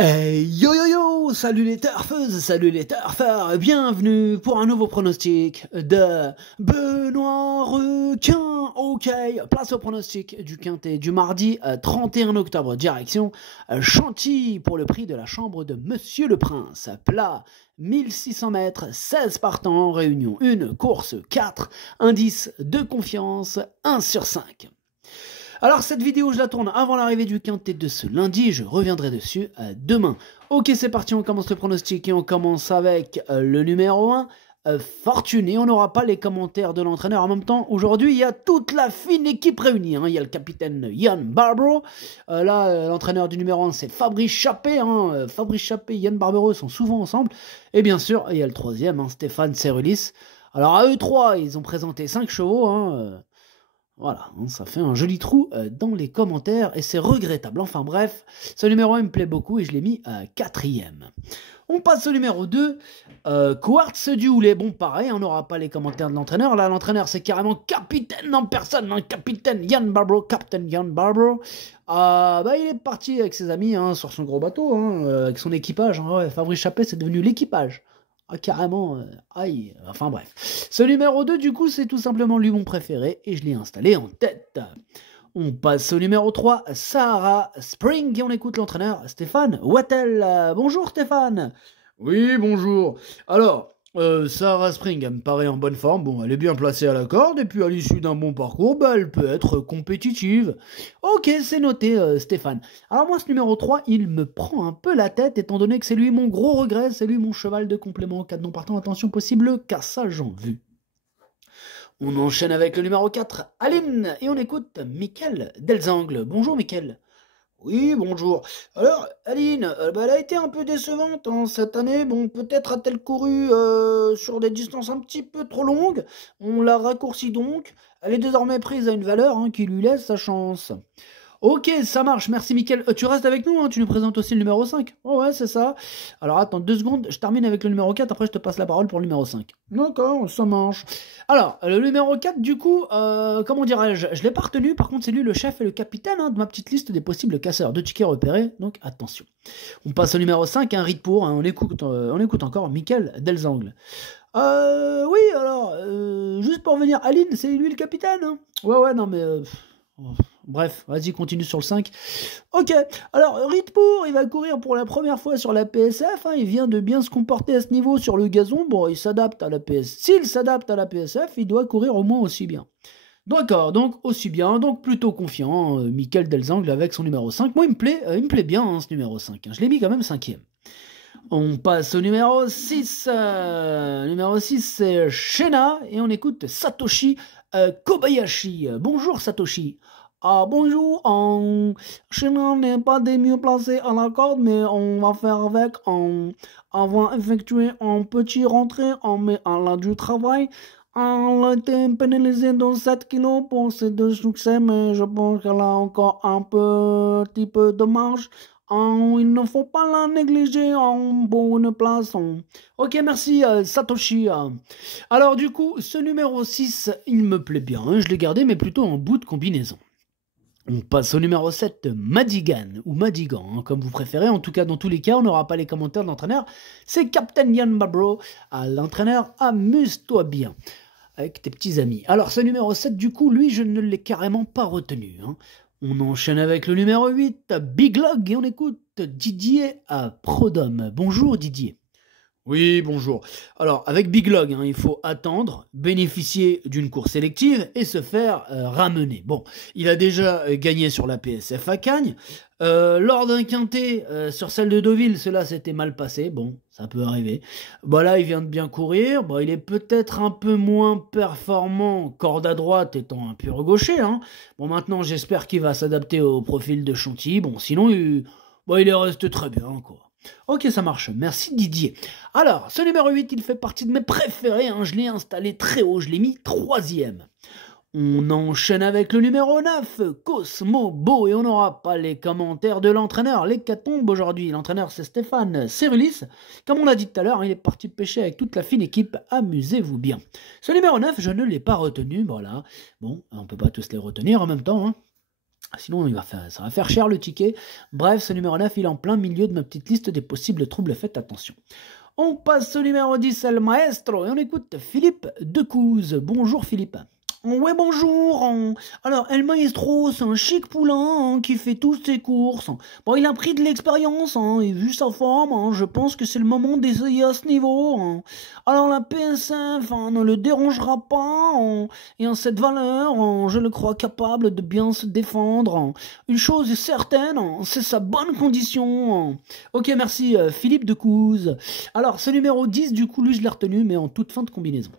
Yo yo yo, salut les turfeuses, salut les turfeurs, bienvenue pour un nouveau pronostic de Benoît Requin. Ok, place au pronostic du quintet du mardi 31 octobre, direction Chantilly pour le prix de la chambre de Monsieur le Prince. Plat 1600 mètres, 16 partants, réunion 1, course 4, indice de confiance 1 sur 5. Alors cette vidéo je la tourne avant l'arrivée du quintet de ce lundi, je reviendrai dessus demain. Ok, c'est parti, on commence le pronostic et on commence avec le numéro 1, Fortuné. On n'aura pas les commentaires de l'entraîneur. En même temps, aujourd'hui, il y a toute la fine équipe réunie. Il y a le capitaine Yann Barbero. L'entraîneur du numéro 1, c'est Fabrice Chappé. Fabrice Chappé et Yann Barbero sont souvent ensemble. Et bien sûr, il y a le troisième, Stéphane Cerulis. Alors à eux trois, ils ont présenté 5 chevaux. Voilà, ça fait un joli trou dans les commentaires et c'est regrettable. Enfin bref, ce numéro 1 me plaît beaucoup et je l'ai mis 4ème. On passe au numéro 2, Quartz du Houlet. Bon, pareil, on n'aura pas les commentaires de l'entraîneur. Là, l'entraîneur, c'est carrément capitaine en personne, capitaine Yann Barbero, Captain Yann Barbero. Il est parti avec ses amis sur son gros bateau, avec son équipage. Fabrice Chappé, c'est devenu l'équipage. Carrément, aïe, enfin bref. Ce numéro 2, du coup, c'est tout simplement lui mon préféré et je l'ai installé en tête. On passe au numéro 3, Sahara Spring, et on écoute l'entraîneur Stéphane Wattel. Bonjour Stéphane. Oui, bonjour. Alors, Sahara Spring, elle me paraît en bonne forme. Bon, elle est bien placée à la corde, et puis à l'issue d'un bon parcours, elle peut être compétitive. Ok, c'est noté, Stéphane. Alors moi, ce numéro 3, il me prend un peu la tête, étant donné que c'est lui mon gros regret, c'est lui mon cheval de complément. 4 non partants, attention possible, cassage en vue. On enchaîne avec le numéro 4, Aline, et on écoute Mickaël Delzangle. Bonjour Mickaël. Oui, bonjour. Alors, Aline, elle a été un peu décevante cette année. Bon, peut-être a-t-elle couru sur des distances un petit peu trop longues. On l'a raccourcie donc. Elle est désormais prise à une valeur qui lui laisse sa chance. Ok, ça marche, merci Mickaël. Tu restes avec nous, tu nous présentes aussi le numéro 5. Oh ouais, c'est ça. Alors attends 2 secondes, je termine avec le numéro 4, après je te passe la parole pour le numéro 5. D'accord, ça marche. Alors, le numéro 4, du coup, comment dirais-je, je l'ai pas retenu, par contre c'est lui le chef et le capitaine de ma petite liste des possibles casseurs de tickets repérés, donc attention. On passe au numéro 5, un rite pour, on écoute encore Mickaël Delzangle. Oui, alors, juste pour revenir, Aline, c'est lui le capitaine Ouais, non mais... Bref, vas-y, continue sur le 5. Ok, alors Ritpour, il va courir pour la première fois sur la PSF, il vient de bien se comporter à ce niveau sur le gazon, bon, il s'adapte à la PSF. S'il s'adapte à la PSF, il doit courir au moins aussi bien. D'accord, donc aussi bien, donc plutôt confiant, Mickaël Delzangle avec son numéro 5. Moi, il me plaît bien, ce numéro 5. Je l'ai mis quand même 5ème. On passe au numéro 6. Numéro 6, c'est Shena, et on écoute Satoshi Kobayashi. Bonjour Satoshi. Bonjour, Shena n'est pas des mieux placés à la corde, mais on va faire avec. On va effectuer un petit rentrée, mais elle a du travail. Elle a été pénalisée de 7 kilos pour ses 2 succès, mais je pense qu'elle a encore un petit peu de marge. Il ne faut pas la négliger en bonne place. Ok, merci Satoshi. Alors du coup, ce numéro 6, il me plaît bien. Je l'ai gardé, mais plutôt en bout de combinaison. On passe au numéro 7, Madigan, ou Madigan, comme vous préférez. En tout cas, dans tous les cas, on n'aura pas les commentaires de l'entraîneur. C'est Captain Yann Barbero. L'entraîneur, amuse-toi bien avec tes petits amis. Alors, ce numéro 7, du coup, lui, je ne l'ai carrément pas retenu. On enchaîne avec le numéro 8, Big Log, et on écoute Didier à Prodome. Bonjour Didier. Oui, bonjour. Alors, avec Big Log, il faut attendre, bénéficier d'une course sélective et se faire ramener. Bon, il a déjà gagné sur la PSF à Cagnes. Lors d'un quintet sur celle de Deauville, cela s'était mal passé. Bon, ça peut arriver. Là, il vient de bien courir. Il est peut-être un peu moins performant, corde à droite étant un pur gaucher. Maintenant, j'espère qu'il va s'adapter au profil de Chantilly. Sinon, il est resté très bien, quoi. Ok, ça marche. Merci Didier. Alors, ce numéro 8, il fait partie de mes préférés. Je l'ai installé très haut. Je l'ai mis 3ème. On enchaîne avec le numéro 9, Cosmo Beau, et on n'aura pas les commentaires de l'entraîneur. L'hécatombe aujourd'hui. L'entraîneur, c'est Stéphane Cerulis. Comme on l'a dit tout à l'heure, il est parti pêcher avec toute la fine équipe. Amusez-vous bien. Ce numéro 9, je ne l'ai pas retenu. Voilà. Bon, on peut pas tous les retenir en même temps. Sinon, ça va faire cher le ticket. Bref, ce numéro 9, il est en plein milieu de ma petite liste des possibles troubles. Faites attention. On passe au numéro 10, El Maestro, et on écoute Philippe Decouze. Bonjour Philippe. Ouais, bonjour. Alors, El Maestro, c'est un chic poulain qui fait toutes ses courses. Bon, il a pris de l'expérience et vu sa forme, je pense que c'est le moment d'essayer à ce niveau. Alors, la PSF ne le dérangera pas et en cette valeur, je le crois capable de bien se défendre. Une chose est certaine, c'est sa bonne condition. Ok, merci Philippe Decouze. Alors, ce numéro 10, du coup, lui, je l'ai retenu, mais en toute fin de combinaison.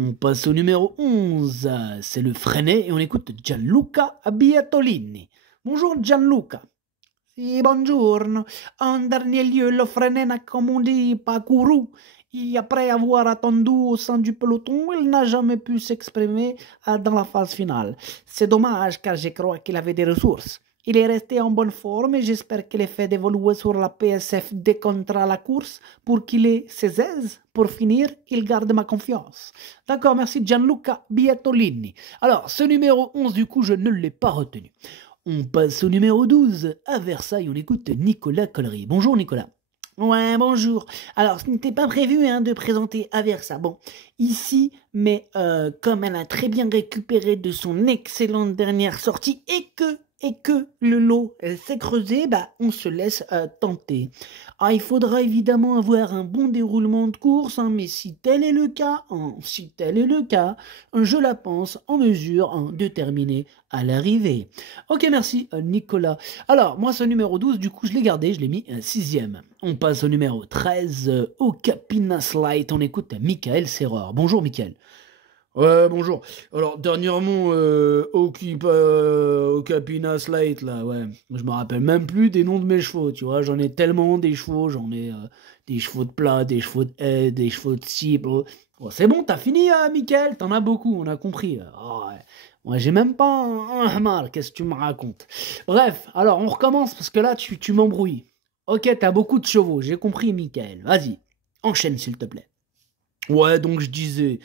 On passe au numéro 11, c'est le Freinet, et on écoute Gianluca Biatolini. Bonjour Gianluca. Sì, buongiorno. En dernier lieu, le Freinet n'a, comme on dit, pas couru. Et après avoir attendu au sein du peloton, il n'a jamais pu s'exprimer dans la phase finale. C'est dommage car je crois qu'il avait des ressources. Il est resté en bonne forme et j'espère que l'effet d'évoluer sur la PSF décomptera la course pour qu'il ait ses aises. Pour finir, il garde ma confiance. D'accord, merci Gianluca Biatolini. Alors, ce numéro 11, du coup, je ne l'ai pas retenu. On passe au numéro 12. À Versailles, on écoute Nicolas Collery. Bonjour Nicolas. Ouais, bonjour. Alors, ce n'était pas prévu de présenter Aversa. Bon, ici, mais comme elle a très bien récupéré de son excellente dernière sortie et que le lot s'est creusé, on se laisse tenter. Il faudra évidemment avoir un bon déroulement de course, mais si tel est le cas, je la pense en mesure de terminer à l'arrivée. Ok, merci Nicolas. Alors, moi ce numéro 12, du coup je l'ai gardé, je l'ai mis 6ème. On passe au numéro 13, au Capinas Light, on écoute Michael Serreur. Bonjour Michael. Ouais, bonjour. Alors, dernièrement, au Capinas Light, là, ouais. Je me rappelle même plus des noms de mes chevaux, tu vois. J'en ai tellement des chevaux. J'en ai des chevaux de plat, des chevaux de haie, des chevaux de cible. Oh, c'est bon, t'as fini, Michael. T'en as beaucoup, on a compris. Oh, ouais. Moi, j'ai même pas un mal. Qu'est-ce que tu me racontes? Bref, alors, on recommence parce que là, tu m'embrouilles. Ok, t'as beaucoup de chevaux. J'ai compris, Michael. Vas-y, enchaîne, s'il te plaît. Ouais, donc je disais...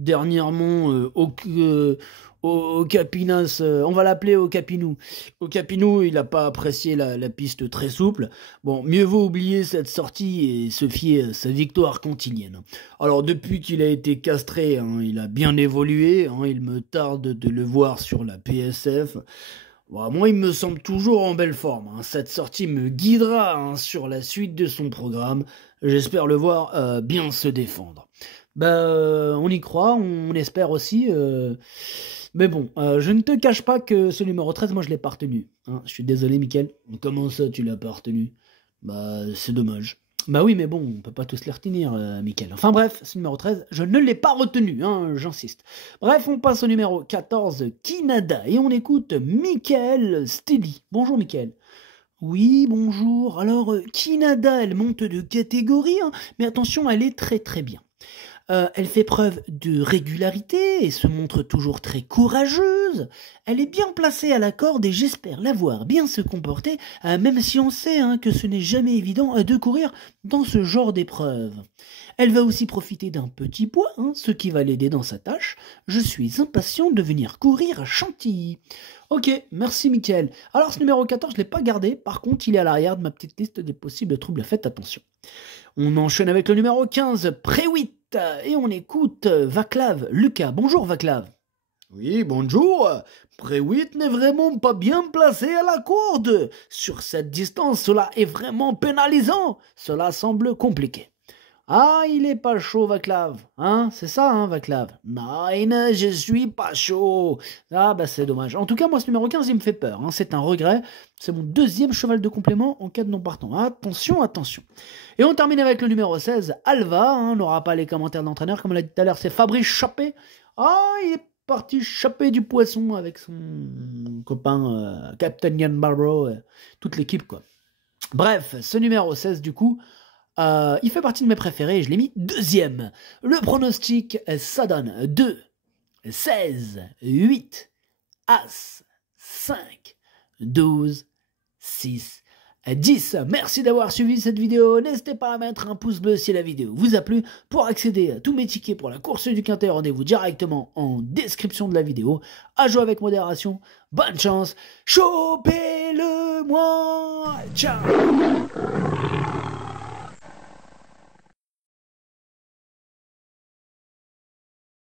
Dernièrement, au Capinas, on va l'appeler au Capinou. Au Capinou, il n'a pas apprécié la piste très souple. Bon, mieux vaut oublier cette sortie et se fier à sa victoire cantilienne. Alors, depuis qu'il a été castré, il a bien évolué. Il me tarde de le voir sur la PSF. Bon, moi, il me semble toujours en belle forme. Cette sortie me guidera sur la suite de son programme. J'espère le voir bien se défendre. On y croit, on espère aussi. Mais bon, je ne te cache pas que ce numéro 13, moi je l'ai pas retenu. Je suis désolé, Mickaël. Comment ça, tu l'as pas retenu? C'est dommage. Bah oui, mais bon, on peut pas tous les retenir, Mickaël. Enfin bref, ce numéro 13, je ne l'ai pas retenu, j'insiste. Bref, on passe au numéro 14, Kinada, et on écoute Mickaël Steady. Bonjour, Mickaël. Oui, bonjour. Alors, Kinada, elle monte de catégorie, mais attention, elle est très très bien. Elle fait preuve de régularité et se montre toujours très courageuse. Elle est bien placée à la corde et j'espère la voir bien se comporter, même si on sait que ce n'est jamais évident de courir dans ce genre d'épreuve. Elle va aussi profiter d'un petit poids, ce qui va l'aider dans sa tâche. Je suis impatient de venir courir à Chantilly. Ok, merci Mickaël. Alors ce numéro 14, je ne l'ai pas gardé, par contre il est à l'arrière de ma petite liste des possibles troubles, faites attention. On enchaîne avec le numéro 15, Préhuit, et on écoute Vaclav Lucas. Bonjour Vaclav. Oui, bonjour. Préhuit n'est vraiment pas bien placé à la corde. Sur cette distance, cela est vraiment pénalisant. Cela semble compliqué. Ah, il est pas chaud, Vaclav. C'est ça, Vaclav. Non, je suis pas chaud. Ah, c'est dommage. En tout cas, moi, ce numéro 15, il me fait peur. C'est un regret. C'est mon deuxième cheval de complément en cas de non partant. Attention, attention. Et on termine avec le numéro 16, Alva. On n'aura pas les commentaires d'entraîneur. Comme on l'a dit tout à l'heure, c'est Fabrice Chappé. Il est parti chapper du poisson avec son copain Captain Ian Barbaro. Toute l'équipe, quoi. Bref, ce numéro 16, du coup... il fait partie de mes préférés et je l'ai mis deuxième. Le pronostic, ça donne 2, 16, 8, As, 5, 12, 6, 10. Merci d'avoir suivi cette vidéo. N'hésitez pas à mettre un pouce bleu si la vidéo vous a plu. Pour accéder à tous mes tickets pour la course du Quintet, rendez-vous directement en description de la vidéo. À jouer avec modération. Bonne chance. Chopez-le moi. Ciao.